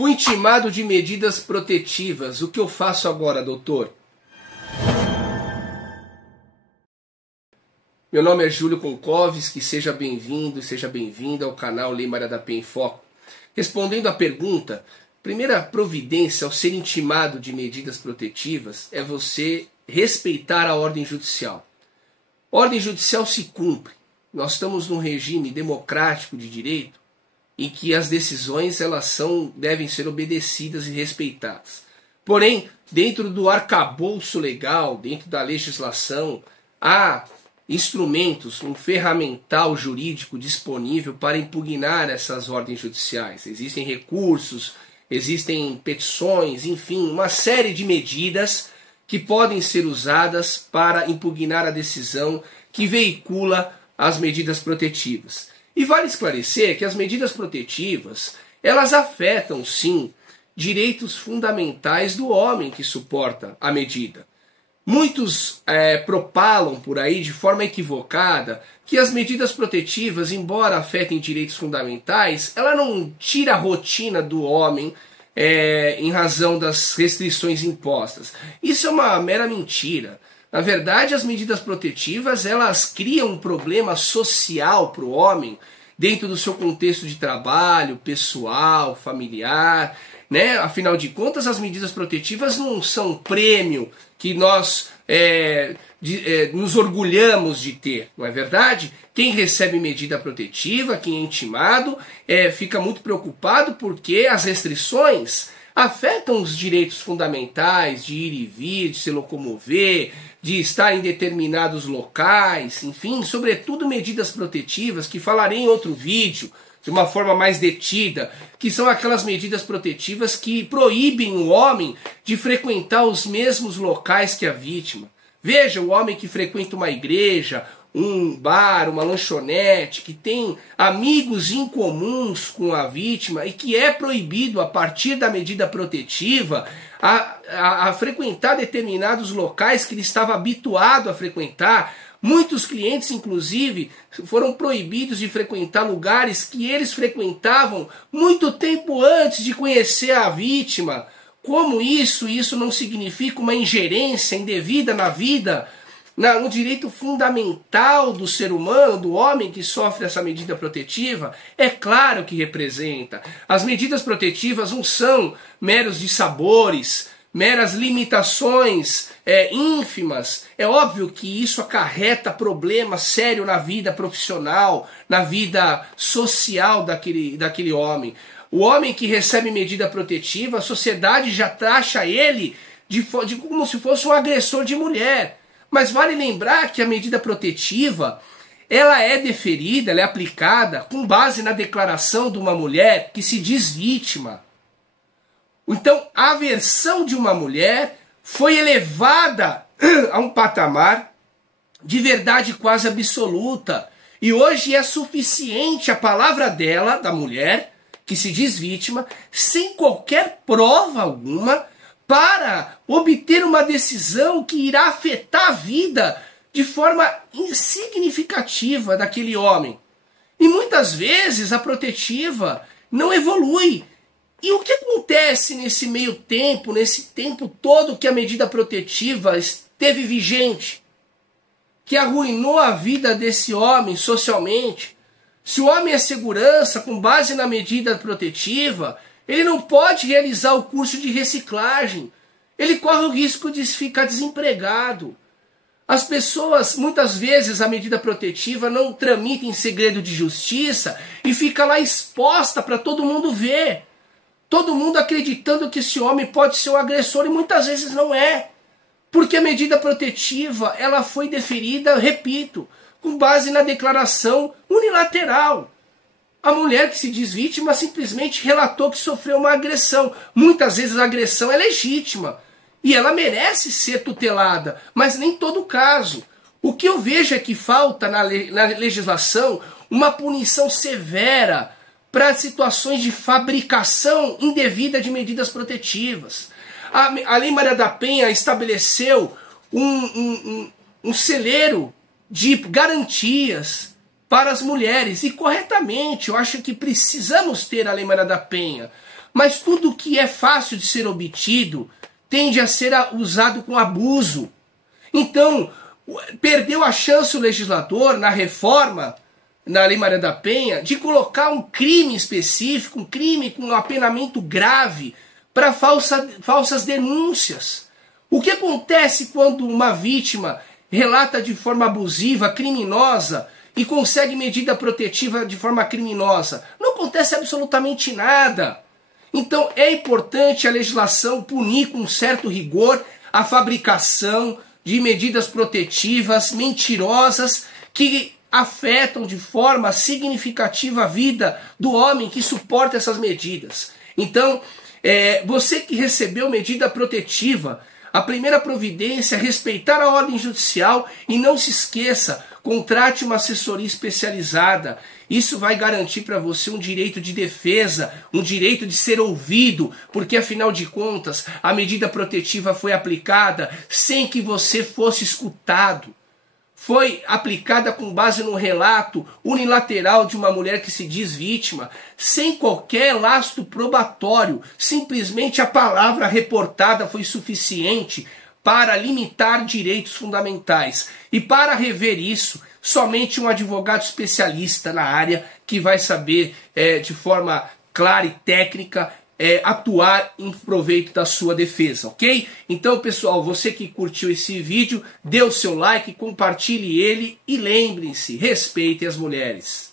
Fui intimado de medidas protetivas. O que eu faço agora, doutor? Meu nome é Júlio Konkovski, seja bem-vindo e seja bem-vinda ao canal Lei Maria da Penha em Foco. Respondendo à pergunta, primeira providência ao ser intimado de medidas protetivas é você respeitar a ordem judicial. A ordem judicial se cumpre. Nós estamos num regime democrático de direito em que as decisões devem ser obedecidas e respeitadas. Porém, dentro do arcabouço legal, dentro da legislação, há instrumentos, um ferramental jurídico disponível para impugnar essas ordens judiciais. Existem recursos, existem petições, enfim, uma série de medidas que podem ser usadas para impugnar a decisão que veicula as medidas protetivas. E vale esclarecer que as medidas protetivas, elas afetam, sim, direitos fundamentais do homem que suporta a medida. Muitos propalam por aí de forma equivocada que as medidas protetivas, embora afetem direitos fundamentais, ela não tira a rotina do homem em razão das restrições impostas. Isso é uma mera mentira. Na verdade, as medidas protetivas elas criam um problema social para o homem dentro do seu contexto de trabalho, pessoal, familiar, né? Afinal de contas, as medidas protetivas não são prêmio que nós nos orgulhamos de ter, não é verdade? Quem recebe medida protetiva, quem é intimado, fica muito preocupado porque as restrições afetam os direitos fundamentais de ir e vir, de se locomover, de estar em determinados locais, enfim, sobretudo medidas protetivas que falarei em outro vídeo, de uma forma mais detida, que são aquelas medidas protetivas que proíbem o homem de frequentar os mesmos locais que a vítima. Veja, o homem que frequenta uma igreja, um bar, uma lanchonete, que tem amigos incomuns com a vítima e que é proibido a partir da medida protetiva a frequentar determinados locais que ele estava habituado a frequentar. Muitos clientes, inclusive, foram proibidos de frequentar lugares que eles frequentavam muito tempo antes de conhecer a vítima. Como isso não significa uma ingerência indevida na vida, no direito fundamental do ser humano, do homem que sofre essa medida protetiva? É claro que representa. As medidas protetivas não são meros dissabores, meras limitações ínfimas. É óbvio que isso acarreta problema sério na vida profissional, na vida social daquele homem. O homem que recebe medida protetiva, a sociedade já taxa ele de como se fosse um agressor de mulher. Mas vale lembrar que a medida protetiva ela é deferida, ela é aplicada com base na declaração de uma mulher que se diz vítima. Então, a versão de uma mulher foi elevada a um patamar de verdade quase absoluta. E hoje é suficiente a palavra dela, da mulher, que se diz vítima, sem qualquer prova alguma, para obter uma decisão que irá afetar a vida de forma insignificativa daquele homem. E muitas vezes a protetiva não evolui. E o que acontece nesse meio tempo, nesse tempo todo que a medida protetiva esteve vigente? Que arruinou a vida desse homem socialmente. Se o homem é segurança com base na medida protetiva, ele não pode realizar o curso de reciclagem. Ele corre o risco de ficar desempregado. As pessoas, muitas vezes, a medida protetiva não tramita em segredo de justiça e fica lá exposta para todo mundo ver. Todo mundo acreditando que esse homem pode ser um agressor e muitas vezes não é. Porque a medida protetiva ela foi deferida, repito, com base na declaração unilateral. A mulher que se diz vítima simplesmente relatou que sofreu uma agressão. Muitas vezes a agressão é legítima e ela merece ser tutelada, mas nem todo caso. O que eu vejo é que falta na legislação uma punição severa para situações de fabricação indevida de medidas protetivas. A Lei Maria da Penha estabeleceu um celeiro de garantias para as mulheres, e corretamente, eu acho que precisamos ter a Lei Maria da Penha, Mas tudo que é fácil de ser obtido tende a ser usado com abuso. Então, perdeu a chance o legislador, na reforma, na Lei Maria da Penha, de colocar um crime específico, um crime com um apenamento grave para falsas denúncias. O que acontece quando uma vítima relata de forma abusiva, criminosa, e consegue medida protetiva de forma criminosa? Não acontece absolutamente nada. Então é importante a legislação punir com certo rigor a fabricação de medidas protetivas mentirosas que afetam de forma significativa a vida do homem que suporta essas medidas. Então, você que recebeu medida protetiva, a primeira providência é respeitar a ordem judicial e não se esqueça, contrate uma assessoria especializada. Isso vai garantir para você um direito de defesa, um direito de ser ouvido, porque afinal de contas a medida protetiva foi aplicada sem que você fosse escutado. Foi aplicada com base no relato unilateral de uma mulher que se diz vítima, sem qualquer lastro probatório. Simplesmente a palavra reportada foi suficiente para limitar direitos fundamentais. E para rever isso, somente um advogado especialista na área que vai saber de forma clara e técnica atuar em proveito da sua defesa, ok? Então, pessoal, você que curtiu esse vídeo, dê o seu like, compartilhe ele e lembre-se, respeitem as mulheres.